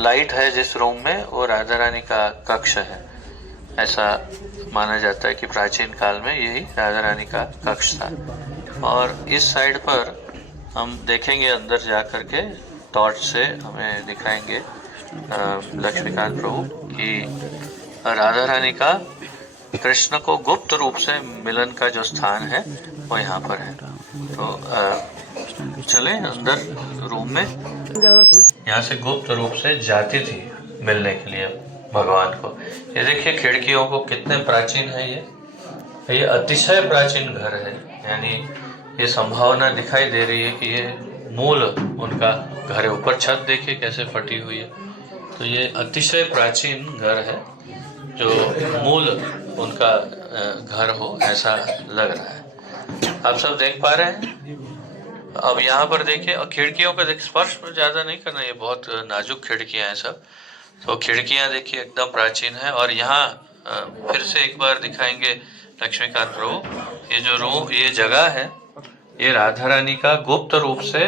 Light है जिस room में वो राधा रानी का कक्ष है। ऐसा माना जाता है कि प्राचीन काल में यही राधा रानी का कक्ष था। और इस साइड पर हम देखेंगे अंदर जा कर के टॉर्च से हमें दिखाएंगे लक्ष्मीकांत प्रभु कि राधा रानी का कृष्ण को गुप्त रूप से मिलन का जो स्थान है वो यहाँ पर है। तो चले अंदर रूम में। यहाँ से गुप्त रूप से जाती थी मिलने के लिए भगवान को। ये देखिए खिड़कियों को कितने प्राचीन है ये अतिशय प्राचीन घर है। यानी ये संभावना दिखाई दे रही है कि ये मूल उनका घर है। ऊपर छत देखिए कैसे फटी हुई है। तो ये अतिशय प्राचीन घर है जो मूल उनका घर हो ऐसा लग रहा है। आप सब देख पा रहे हैं। अब यहाँ पर देखिए और खिड़कियों का स्पर्श ज्यादा नहीं करना, ये बहुत नाजुक खिड़कियां हैं सब। तो खिड़कियां देखिए एकदम प्राचीन है। और यहाँ फिर से एक बार दिखाएंगे लक्ष्मीकांत प्रभु। ये जो रूम ये जगह है ये राधा रानी का गुप्त रूप से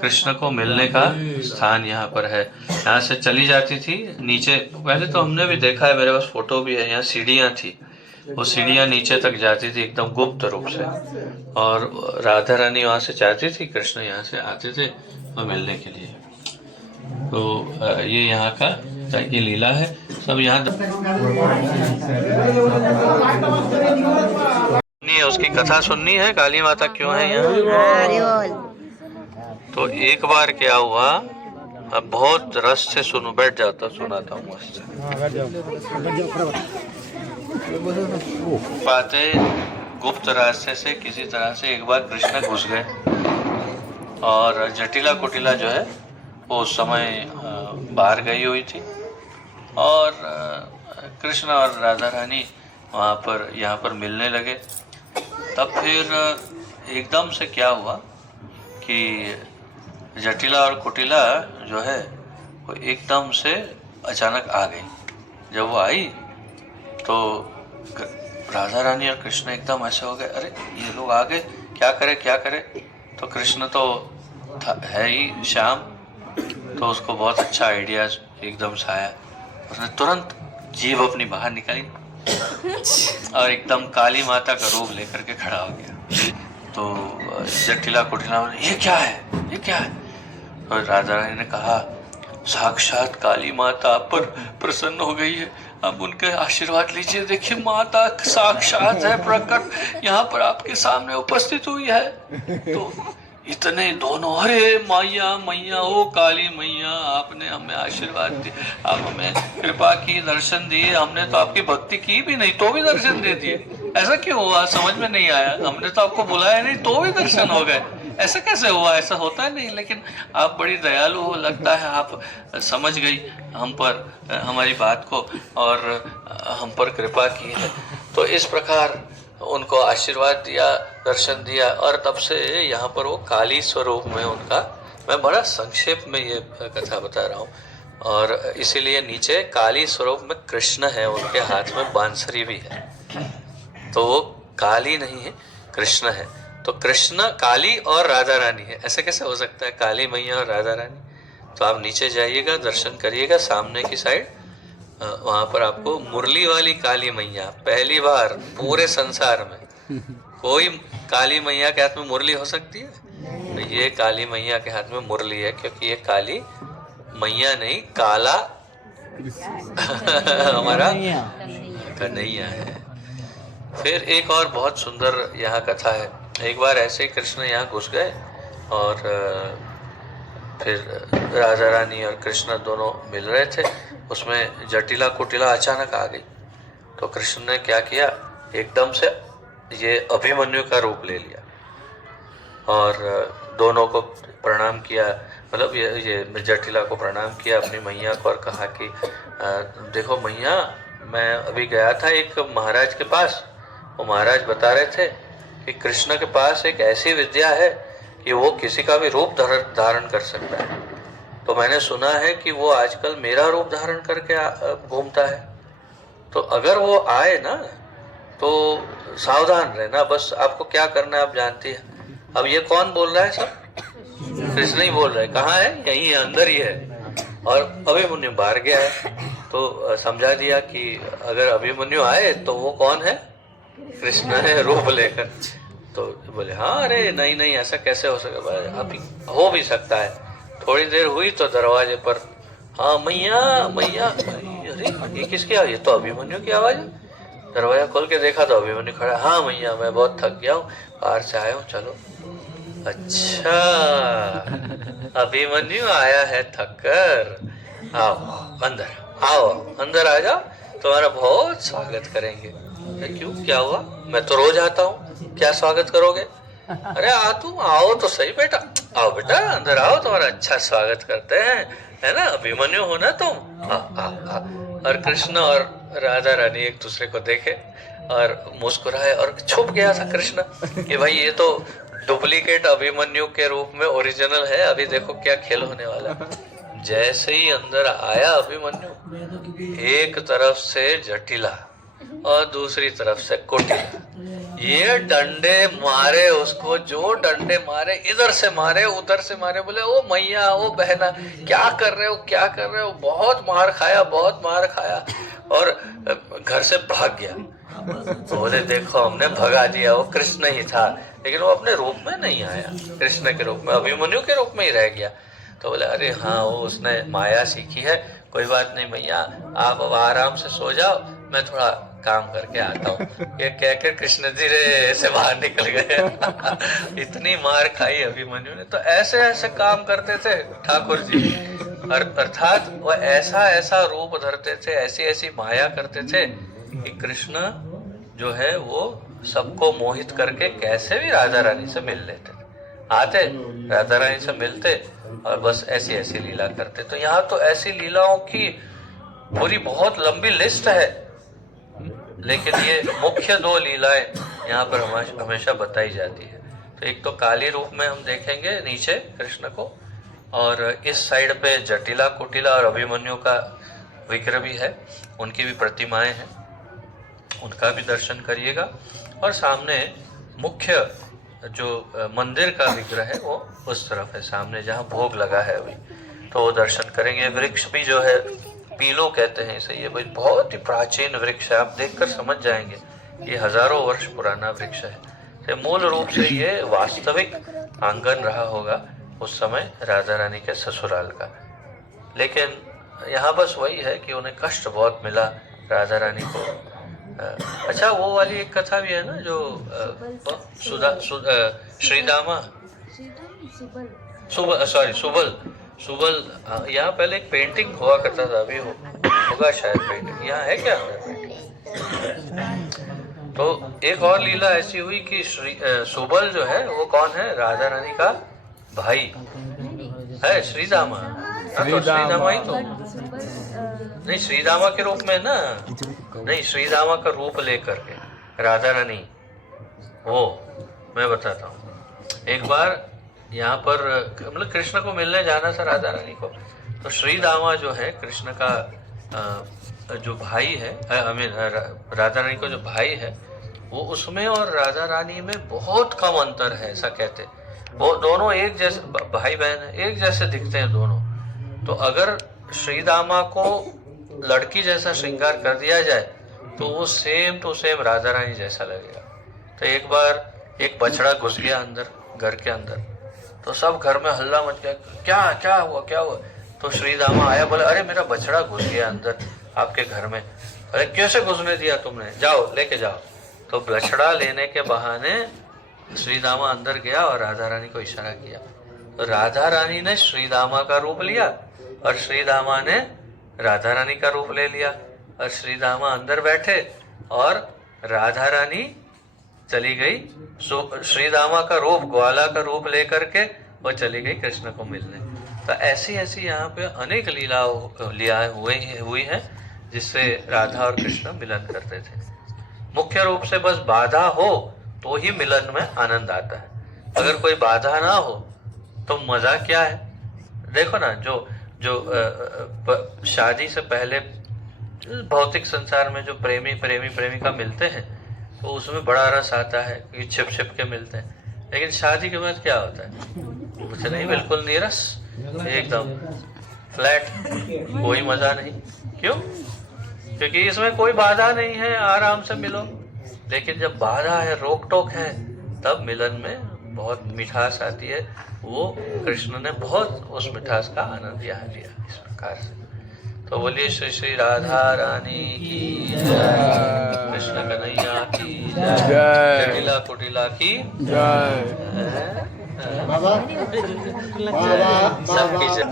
कृष्ण को मिलने का स्थान यहाँ पर है। यहाँ से चली जाती थी नीचे। पहले तो हमने भी देखा है, मेरे पास फोटो भी है। यहाँ सीढ़ियाँ थी, वो सीढ़ियाँ नीचे तक जाती थी एकदम गुप्त रूप से। और राधा रानी वहाँ से जाती थी, कृष्ण यहाँ से आते थे और मिलने के लिए। तो ये यहाँ का ये लीला है सब। यहाँ उसकी कथा सुननी है, काली माता क्यों है यहाँ। तो एक बार क्या हुआ, अब बहुत रस से सुनो, बैठ जाता सुनाता हूँ मस्त। बातें गुप्त रास्ते से किसी तरह से एक बार कृष्ण घुस गए और जटिला कुटिला जो है वो उस समय बाहर गई हुई थी। और कृष्ण और राधा रानी वहाँ पर यहाँ पर मिलने लगे। तब फिर एकदम से क्या हुआ कि जटिला और कुटिला जो है वो एकदम से अचानक आ गई। जब वो आई तो राधा रानी और कृष्ण एकदम ऐसे हो गए, अरे ये लोग आ गए, क्या करे क्या करे। तो कृष्ण तो है ही श्याम, तो उसको बहुत अच्छा आइडिया एकदम से आया। उसने तुरंत जीभ अपनी बाहर निकाली और एकदम काली माता का रूप लेकर के खड़ा हो गया। तो जटिला कुटिला ये क्या है, ये क्या है। तो राधा रानी ने कहा साक्षात काली माता आप पर प्रसन्न हो गई है, अब उनके आशीर्वाद लीजिए। देखिए माता साक्षात है प्रकट, यहाँ पर आपके सामने उपस्थित हुई है। तो इतने दोनों, अरे मैया मैया ओ काली मैया, आपने हमें आशीर्वाद दिए, आप हमें कृपा की, दर्शन दिए। हमने तो आपकी भक्ति की भी नहीं तो भी दर्शन दे दिए। ऐसा क्यों हुआ, समझ में नहीं आया। हमने तो आपको बुलाया नहीं तो भी दर्शन हो गए, ऐसा कैसे हुआ। ऐसा होता है नहीं, लेकिन आप बड़ी दयालु हो, लगता है आप समझ गई हम पर, हमारी बात को, और हम पर कृपा की है। तो इस प्रकार उनको आशीर्वाद दिया, दर्शन दिया। और तब से यहाँ पर वो काली स्वरूप में उनका, मैं बड़ा संक्षेप में ये कथा बता रहा हूँ। और इसीलिए नीचे काली स्वरूप में कृष्ण है, उनके हाथ में बांसुरी भी है। तो वो काली नहीं है, कृष्ण है। तो कृष्ण काली और राधा रानी है, ऐसे कैसे हो सकता है, काली मैया और राधा रानी। तो आप नीचे जाइएगा, दर्शन करिएगा सामने की साइड, वहां पर आपको मुरली वाली काली मैया, पहली बार पूरे संसार में कोई काली मैया के हाथ में मुरली हो सकती है। तो ये काली मैया के हाथ में मुरली है, क्योंकि ये काली मैया नहीं, काला हमारा कन्हैया है। फिर एक और बहुत सुंदर यहाँ कथा है। एक बार ऐसे कृष्ण यहाँ घुस गए और फिर राधा रानी और कृष्ण दोनों मिल रहे थे। उसमें जटिला कुटिला अचानक आ गई। तो कृष्ण ने क्या किया, एकदम से ये अभिमन्यु का रूप ले लिया और दोनों को प्रणाम किया। मतलब ये जटिला को प्रणाम किया, अपनी मैया को, और कहा कि देखो मैया, मैं अभी गया था एक महाराज के पास। वो महाराज बता रहे थे कि कृष्ण के पास एक ऐसी विद्या है कि वो किसी का भी रूप धारण कर सकता है। तो मैंने सुना है कि वो आजकल मेरा रूप धारण करके घूमता है। तो अगर वो आए ना तो सावधान रहना, बस आपको क्या करना है आप जानती है। अब ये कौन बोल रहा है, सब कृष्ण ही बोल रहा है। कहाँ है, यहीं है, अंदर ही है। और अभिमन्यु बाहर गया है, तो समझा दिया कि अगर अभिमन्यु आए तो वो कौन है, कृष्ण है रूप लेकर। तो बोले हाँ, अरे नहीं नहीं, ऐसा कैसे हो सकता, अभी हो भी सकता है। थोड़ी देर हुई तो दरवाजे पर, हाँ मैया मैया, अरे ये किसकी आवाज, ये तो अभिमन्यु की आवाज है। दरवाजा खोल के देखा तो अभिमन्यु खड़ा, हाँ मैया मैं बहुत थक गया हूँ, बाहर से आया हूँ, चलो। अच्छा, अभिमन्यु आया है थक कर, आओ अंदर, आओ अंदर आ जाओ, तुम्हारा बहुत स्वागत करेंगे। क्यों, क्या हुआ, मैं तो रोज आता हूँ, क्या स्वागत करोगे। अरे आ तुम आओ तो सही बेटा, आओ बेटा अंदर आओ, तुम्हारा अच्छा स्वागत करते हैं, है ना, अभिमन्यु हो ना तुम, आ। और कृष्ण और राधा रानी एक दूसरे को देखे और मुस्कुराए, और छुप गया था कृष्ण कि भाई ये तो डुप्लीकेट अभिमन्यु के रूप में ओरिजिनल है, अभी देखो क्या खेल होने वाला। जैसे ही अंदर आया अभिमन्यु, एक तरफ से जटिला और दूसरी तरफ से कुटिला, ये डंडे मारे उसको, जो डंडे मारे, इधर से मारे उधर से मारे, बोले ओ मैया ओ बहना क्या कर रहे हो, क्या कर रहे हो, बहुत मार खाया, बहुत मार खाया, और घर से भाग गया। बोले देखो हमने भगा दिया, वो कृष्ण ही था, लेकिन वो अपने रूप में नहीं आया, कृष्ण के रूप में, अभिमन्यु के रूप में ही रह गया। तो बोले अरे हाँ, वो उसने माया सीखी है, कोई बात नहीं मैया, आप अब आराम से सो जाओ, मैं थोड़ा काम करके आता हूँ। ये कहकर कृष्ण धीरे से बाहर निकल गए। इतनी मार खाई अभिमन्यु ने, तो ऐसे ऐसे काम करते थे ठाकुर जी, अर्थात वह ऐसा ऐसा रूप धरते थे, ऐसी ऐसी माया करते थे कि कृष्ण जो है वो सबको मोहित करके कैसे भी राधा रानी से मिल लेते थे, आते राधा रानी से मिलते और बस ऐसी ऐसी लीला करते। तो यहाँ तो ऐसी लीलाओं की पूरी बहुत लंबी लिस्ट है, लेकिन ये मुख्य दो लीलाएं यहाँ पर हमेशा बताई जाती है। तो एक तो काली रूप में हम देखेंगे नीचे कृष्ण को, और इस साइड पे जटिला कुटिला और अभिमन्यु का विग्रह भी है, उनकी भी प्रतिमाएं हैं, उनका भी दर्शन करिएगा। और सामने मुख्य जो मंदिर का विग्रह है वो उस तरफ है सामने, जहाँ भोग लगा है अभी, तो वो दर्शन करेंगे। वृक्ष भी जो है पीलो कहते हैं इसे, ये बहुत ही प्राचीन वृक्ष है, आप देखकर समझ जाएंगे ये हजारों वर्ष पुराना वृक्ष है। तो मूल रूप से ये वास्तविक आंगन रहा होगा उस समय राधा रानी के ससुराल का, लेकिन यहाँ बस वही है कि उन्हें कष्ट बहुत मिला राधा रानी को। अच्छा, वो वाली एक कथा भी है ना जो श्रीदामा, सुबल, यहाँ पहले एक पेंटिंग हुआ करता था, अभी होगा शायद पेंटिंग, यहाँ है क्या पेंटिंग। तो एक और लीला ऐसी हुई कि सुबल जो है वो कौन है, राधा रानी का भाई है, श्रीदामा। तो श्रीदामा ही तो नहीं, श्रीदामा के रूप में ना, नहीं श्रीदामा का रूप लेकर के राधा रानी, वो मैं बताता हूँ। एक बार यहाँ पर मतलब कृष्ण को मिलने जाना था राधा रानी को, तो श्रीदामा जो है कृष्ण का जो भाई है, राधा रानी को जो भाई है, वो उसमें और राधा रानी में बहुत कम अंतर है ऐसा कहते। वो दोनों एक जैसे भाई बहन है, एक जैसे दिखते हैं दोनों। तो अगर श्रीदामा को लड़की जैसा श्रृंगार कर दिया जाए तो वो same to same Radha Rani जैसा लगेगा। तो एक बार एक बछड़ा घुस गया अंदर, घर के अंदर, तो सब घर में हल्ला मच गया, क्या हुआ क्या हुआ। तो श्रीदामा आया, बोले अरे मेरा बछड़ा घुस गया अंदर आपके घर में। अरे कैसे घुसने दिया तुमने, जाओ लेके जाओ। तो बछड़ा लेने के बहाने श्रीदामा अंदर गया और राधा रानी को इशारा किया। तो राधा रानी ने श्रीदामा का रूप लिया और श्रीदामा ने राधा रानी का रूप ले लिया, और श्रीदामा अंदर बैठे और राधा रानी चली गई श्रीदामा का रूप, ग्वाला का रूप लेकर के वो चली गई कृष्ण को मिलने। तो ऐसी ऐसी यहाँ पे अनेक लीलाएं हुई हैं जिससे राधा और कृष्ण मिलन करते थे। मुख्य रूप से बस बाधा हो तो ही मिलन में आनंद आता है, अगर कोई बाधा ना हो तो मजा क्या है। देखो ना, जो शादी से पहले भौतिक संसार में जो प्रेमी प्रेमिका मिलते हैं तो उसमें बड़ा रस आता है कि छिप छिप के मिलते हैं, लेकिन शादी के बाद क्या होता है, कुछ नहीं, बिल्कुल नीरस एकदम। फ्लैट, कोई मजा नहीं। क्यों? क्योंकि इसमें कोई बाधा नहीं है, आराम से मिलो। लेकिन जब बाधा है, रोक टोक है, तब मिलन में बहुत मिठास आती है। वो कृष्ण ने बहुत उस मिठास का आनंद यहाँ लिया इस प्रकार से। तो बोलिए श्री श्री राधा रानी की जय, कृष्ण कन्हैया की जय, जटिला कुटिला की जय, बाबा सबकी जय।